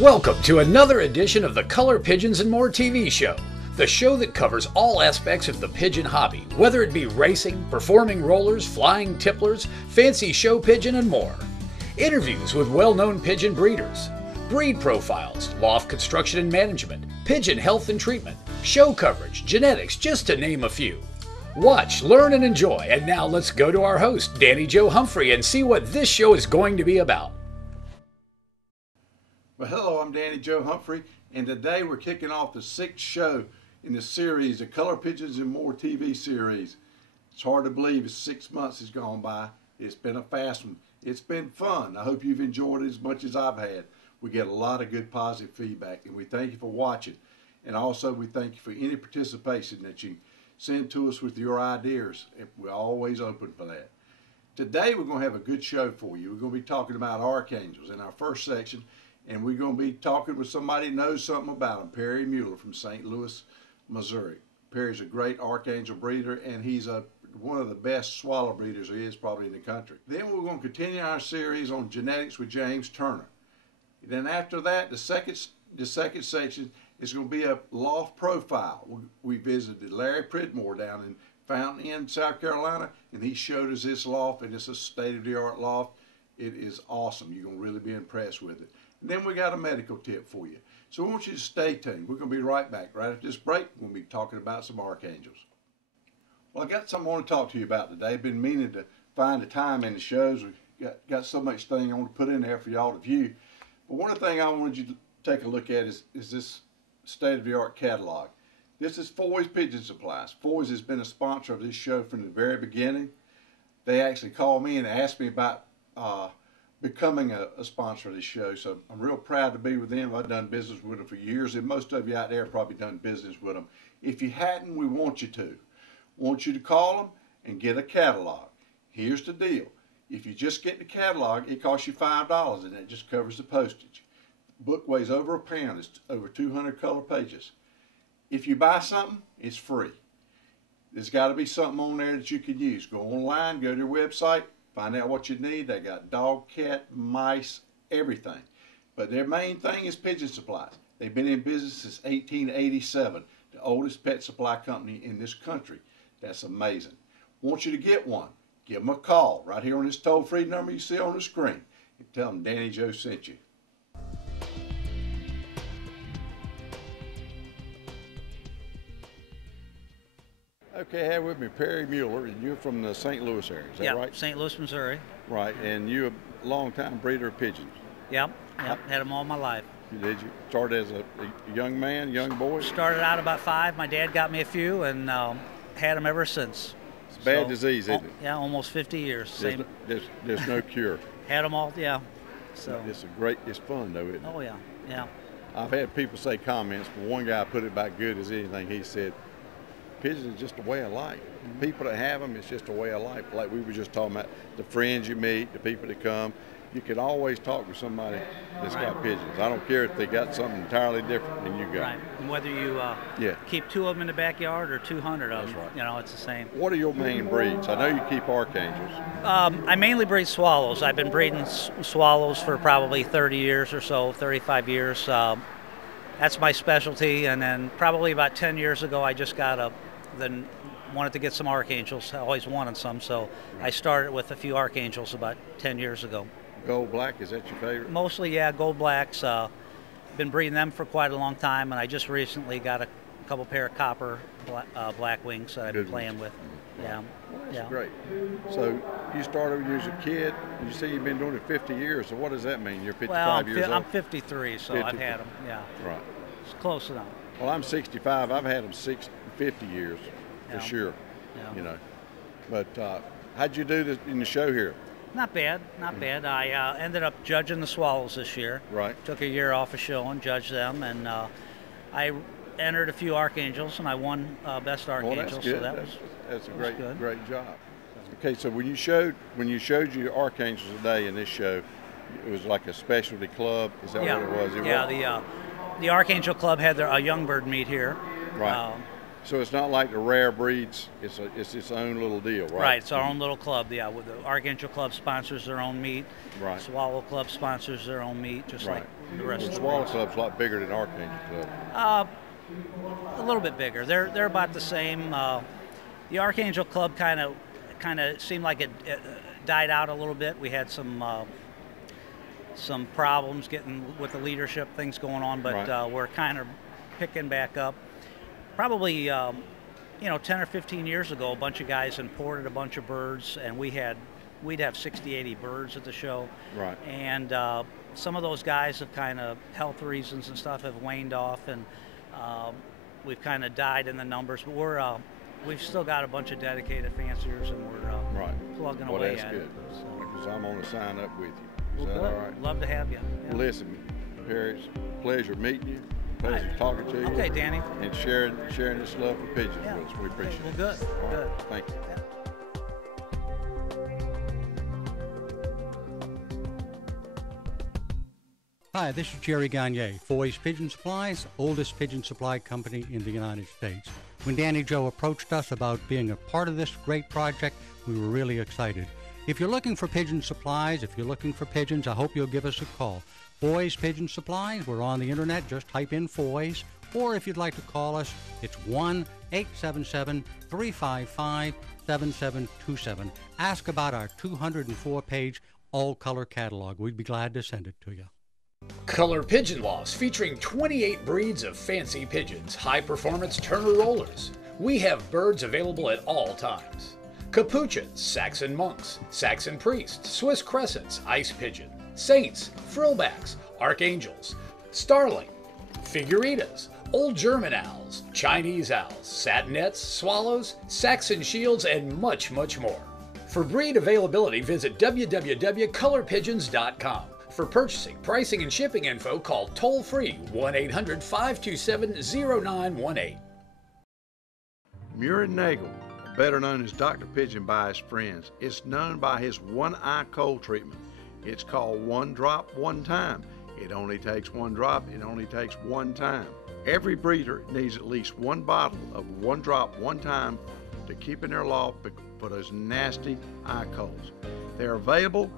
Welcome to another edition of the Color Pigeons and More TV show, the show that covers all aspects of the pigeon hobby, whether it be racing, performing rollers, flying tipplers, fancy show pigeon, and more. Interviews with well-known pigeon breeders, breed profiles, loft construction and management, pigeon health and treatment, show coverage, genetics, just to name a few. Watch, learn, and enjoy. And now let's go to our host, Danny Joe Humphrey, and see what this show is going to be about. Well, hello, I'm Danny Joe Humphrey, and today we're kicking off the 6th show in the series, the Color Pigeons and More TV series. It's hard to believe 6 months has gone by. It's been a fast one. It's been fun. I hope you've enjoyed it as much as I've had. We get a lot of good positive feedback, and we thank you for watching. And also, we thank you for any participation that you send to us with your ideas. We're always open for that. Today, we're going to have a good show for you. We're going to be talking about archangels in our first section. And we're going to be talking with somebody who knows something about them, Perry Mueller from St. Louis, Missouri. Perry's a great archangel breeder, and he's one of the best swallow breeders there is probably in the country. Then we're going to continue our series on genetics with James Turner. Then after that, the second section is going to be a loft profile. We visited Larry Pridmore down in Fountain Inn, South Carolina, and he showed us this loft, and it's a state-of-the-art loft. It is awesome. You're going to really be impressed with it. Then we got a medical tip for you. So I want you to stay tuned. We're going to be right back. Right after this break, we're going to be talking about some archangels. Well, I got something I want to talk to you about today. I've been meaning to find the time in the shows. We've got so much thing I want to put in there for y'all to view. But one of the things I wanted you to take a look at is this state-of-the-art catalog. This is Foy's Pigeon Supplies. Foy's has been a sponsor of this show from the very beginning. They actually called me and asked me about becoming a sponsor of this show, so I'm real proud to be with them. I've done business with them for years, and most of you out there have probably done business with them. If you hadn't, we want you to. We want you to call them and get a catalog. Here's the deal. If you just get the catalog, it costs you $5, and that just covers the postage. The book weighs over a pound. It's over 200 color pages. If you buy something, it's free. There's got to be something on there that you can use. Go online, go to their website, find out what you need. They got dog, cat, mice, everything. But their main thing is pigeon supplies. They've been in business since 1887, the oldest pet supply company in this country. That's amazing. Want you to get one. Give them a call right here on this toll-free number you see on the screen. And tell them Danny Joe sent you. Okay, I have with me Perry Mueller, and you're from the St. Louis area, is that right? St. Louis, Missouri. Right, and you're a long-time breeder of pigeons. Yep, had them all my life. Did you start as a young man, young boy? Started out about 5. My dad got me a few, and had them ever since. It's a bad disease, isn't it? Yeah, almost 50 years. There's no cure. Had them all, yeah. So It's fun though, isn't it? Oh yeah, yeah. I've had people say comments, but one guy put it about good as anything. He said, pigeons is just a way of life. People that have them, it's just a way of life. Like we were just talking about the friends you meet, the people that come. You can always talk with somebody that's got pigeons. I don't care if they got something entirely different than you got. Right. And whether you keep 2 of them in the backyard or 200 of them, you know, it's the same. What are your main breeds? I know you keep archangels. I mainly breed swallows. I've been breeding swallows for probably 30 years or so, 35 years. That's my specialty. And then probably about 10 years ago, I just wanted to get some archangels. I always wanted some, so I started with a few archangels about 10 years ago. Gold black, is that your favorite? Mostly, yeah, gold blacks. Been breeding them for quite a long time, and I just recently got a couple pair of copper black wings that I've been playing with. Yeah. Well, that's great. So you started when you was a kid. You say you've been doing it 50 years. So what does that mean? You're 55 years old? I'm 53, so 50. I've had them, yeah. Right. It's close enough. Well, I'm 65. I've had them 50 years for sure. Yeah. You know. But how'd you do this in the show here? Not bad, not bad. I ended up judging the swallows this year. Right. Took a year off of show and judged them, and I entered a few archangels, and I won best archangel. Well, that's good. So that's a great job. Okay, so when you showed your archangels today in this show, it was like a specialty club. Is that what it was? The Archangel Club had a young bird meet here. Right. So it's not like the rare breeds. It's its own little deal, right? Right. It's our own little club. Yeah. With the Archangel Club sponsors their own meat. Right. Swallow Club sponsors their own meat, just like the rest of the Swallow Club's a lot bigger than Archangel Club. A little bit bigger. They're about the same. The Archangel Club kind of seemed like it died out a little bit. We had some problems getting with the leadership, things going on, but we're kind of picking back up. Probably 10 or 15 years ago, a bunch of guys imported a bunch of birds, and we'd have 60, 80 birds at the show. Right. And some of those guys have kind of health reasons and stuff have waned off, and we've kind of died in the numbers. But we've still got a bunch of dedicated fanciers, and we're plugging away at it. Well, that's good. Because I'm going to sign up with you. Is that all right? Love to have you. Yeah. Listen, Perry, it's a pleasure meeting you. Pleasure talking to you. Okay, Danny. And sharing this love for pigeons with us. We appreciate it. Well, good. All Good. Right. Thank you. Yeah. Hi, this is Jerry Gagne, Foy's Pigeon Supplies, oldest pigeon supply company in the United States. When Danny Joe approached us about being a part of this great project, we were really excited. If you're looking for pigeon supplies, if you're looking for pigeons, I hope you'll give us a call. Foy's Pigeon Supplies, we're on the internet, just type in Foy's, or if you'd like to call us, it's 1-877-355-7727. Ask about our 204-page all-color catalog. We'd be glad to send it to you. Color Pigeon Loss, featuring 28 breeds of fancy pigeons, high-performance Turner rollers. We have birds available at all times. Capuchins, Saxon monks, Saxon priests, Swiss crescents, ice pigeon, saints, frillbacks, archangels, starling, figuritas, old German owls, Chinese owls, satinets, swallows, Saxon shields, and much, much more. For breed availability, visit www.colorpigeons.com. For purchasing, pricing, and shipping info, call toll-free 1-800-527-0918. Muir Nagel, better known as Dr. Pigeon by his friends, is known by his one-eye cold treatment. It's called One Drop, One Time. It only takes one drop, it only takes one time. Every breeder needs at least one bottle of One Drop, One Time to keep in their loft for those nasty eye colds. They're available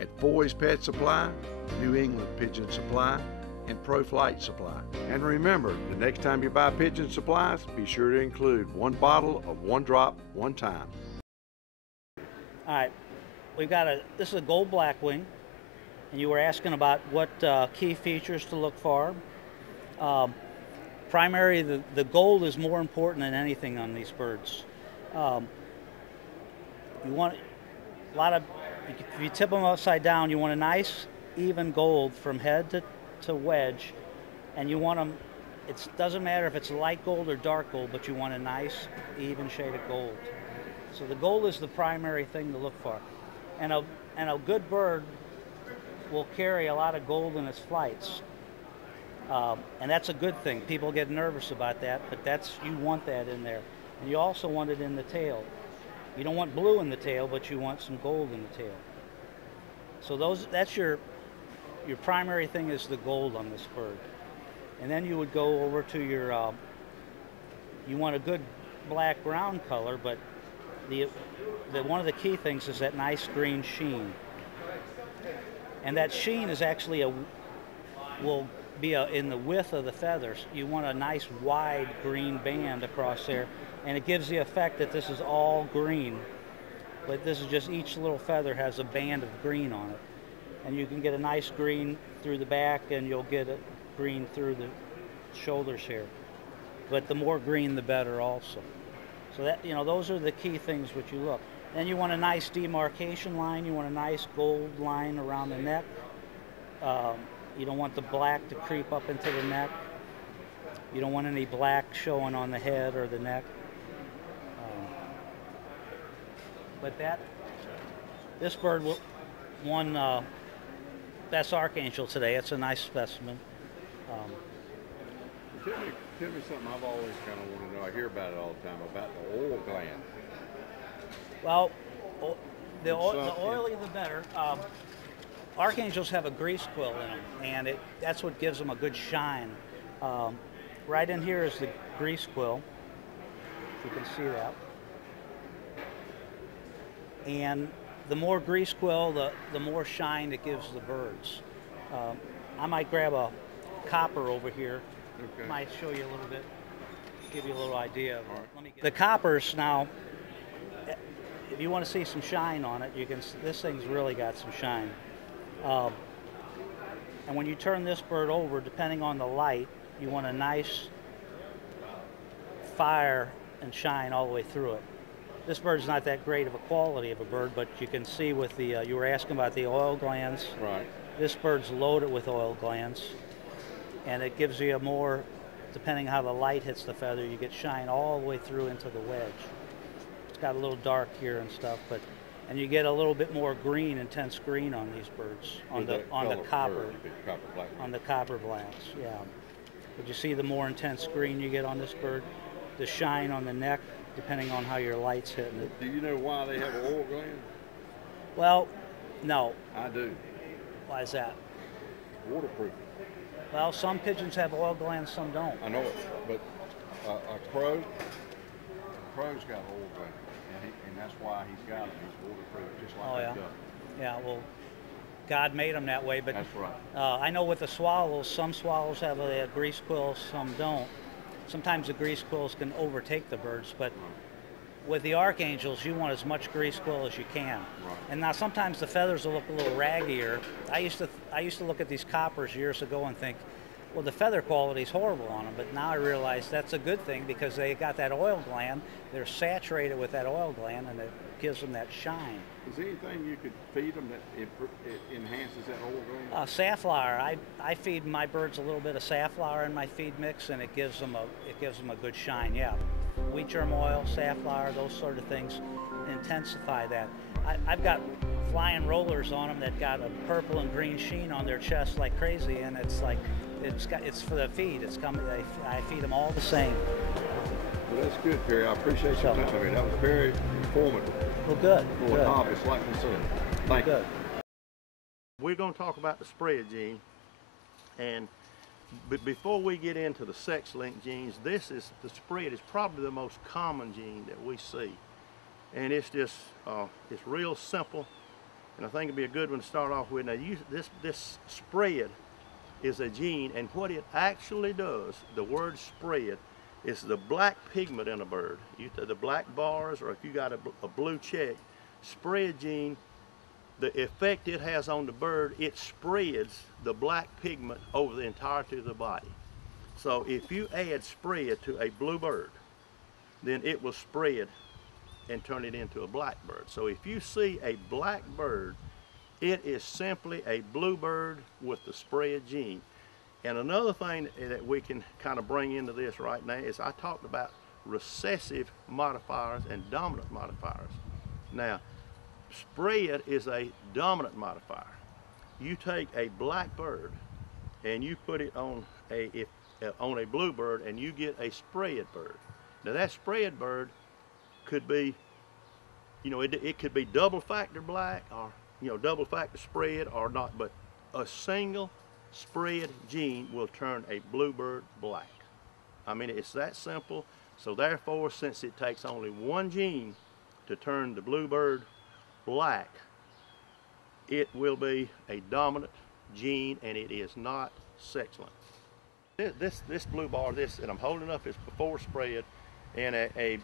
at Foy's Pet Supply, New England Pigeon Supply, and Pro Flight Supply. And remember, the next time you buy pigeon supplies, be sure to include one bottle of One Drop, One Time. All right, we've got this is a gold blackwing, and you were asking about what key features to look for. Primarily, the gold is more important than anything on these birds. You want a lot of, if you tip them upside down, you want a nice even gold from head to wedge, and you want them, it doesn't matter if it's light gold or dark gold, but you want a nice even shade of gold. So the gold is the primary thing to look for. And a good bird will carry a lot of gold in its flights. And that's a good thing. People get nervous about that, but you want that in there. And you also want it in the tail. You don't want blue in the tail, but you want some gold in the tail. So that's your primary thing is the gold on this bird. And then you would go over to your, you want a good black ground color, but one of the key things is that nice green sheen. And that sheen is actually will be in the width of the feathers. You want a nice wide green band across there, and it gives the effect that this is all green, but this is just each little feather has a band of green on it. And you can get a nice green through the back, and you'll get a green through the shoulders here. But the more green, the better also. So that, those are the key things which you look. Then you want a nice demarcation line. You want a nice gold line around the neck. You don't want the black to creep up into the neck. You don't want any black showing on the head or the neck. But this bird won Best Archangel today. It's a nice specimen. Tell me something I've always kind of wanted to know. I hear about it all the time, about the oil gland. Well, the oilier the better. Archangels have a grease quill in them, and that's what gives them a good shine. Right in here is the grease quill, if you can see that. And the more grease quill, the more shine it gives the birds. I might grab a copper over here. Okay. Might show you a little bit, give you a little idea of it. Let me get the coppers now. If you want to see some shine on it, you can. This thing's really got some shine. And when you turn this bird over, depending on the light, you want a nice fire and shine all the way through it. This bird's not that great of a quality of a bird, but you can see with the, you were asking about the oil glands. Right. This bird's loaded with oil glands, and it gives you a more, depending how the light hits the feather, you get shine all the way through into the wedge. It's got a little dark here and stuff, but, and you get a little bit more green, intense green on these birds, on the copper, on the copper blacks, yeah. But you see the more intense green you get on this bird, the shine on the neck, depending on how your light's hitting it. Do you know why they have an oil gland? Well, no. I do. Why is that? Waterproof. Well, some pigeons have oil glands, some don't. I know it, but a crow's got an oil gland, and that's why he's got them. He's waterproof, just like yeah. a duck. Yeah, well, God made them that way, but that's right. I know with the swallows, some swallows have a grease quill, some don't. Sometimes the grease quills can overtake the birds, but with the Archangels, you want as much grease quill as you can. Right. And now sometimes the feathers will look a little raggier. I used to look at these coppers years ago and think, well, the feather quality is horrible on them, but now I realize that's a good thing because they got that oil gland. They're saturated with that oil gland, and it gives them that shine. Is there anything you could feed them that it enhances that oil gland? Safflower. I feed my birds a little bit of safflower in my feed mix, and it gives them a good shine. Yeah, wheat germ oil, safflower, those sort of things intensify that. I've got flying rollers on them that got a purple and green sheen on their chest like crazy, and it's like it's for the feed. It's coming. I feed them all the same. Well, that's good, Perry. I appreciate your time. I mean, that was very informative. Well, good. For a topic like concern. Thank you. We're going to talk about the spread gene, and before we get into the sex-linked genes, the spread is probably the most common gene that we see, and it's just it's real simple, and I think it'd be a good one to start off with. Now, this spread is a gene, and what it actually does, the word spread, is the black pigment in a bird. The black bars, or if you got a blue check, spread gene, the effect it has on the bird, it spreads the black pigment over the entirety of the body. So if you add spread to a blue bird, then it will spread and turn it into a black bird. So if you see a black bird, it is simply a blue bird with the spread gene. And another thing that we can kind of bring into this right now is I talked about recessive modifiers and dominant modifiers. Now, spread is a dominant modifier. You take a black bird and you put it on a blue bird, and you get a spread bird. Now that spread bird could be, it could be double factor black, or double factor spread, or not, but a single spread gene will turn a bluebird black. I mean, it's that simple. So therefore, since it takes only one gene to turn the bluebird black, it will be a dominant gene, and it is not sex-linked. This blue bar, that I'm holding up, is before spread, and a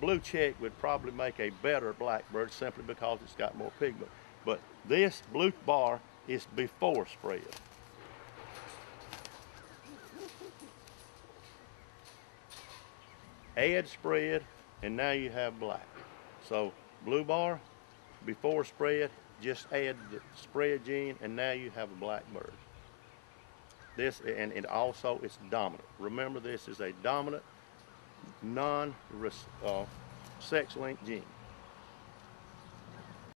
blue check would probably make a better blackbird simply because it's got more pigment. But this blue bar is before spread. Add spread, and now you have black. So blue bar, before spread, just add the spread gene, and now you have a black bird. This, and it also is dominant. Remember, this is a dominant, non-sex-linked gene.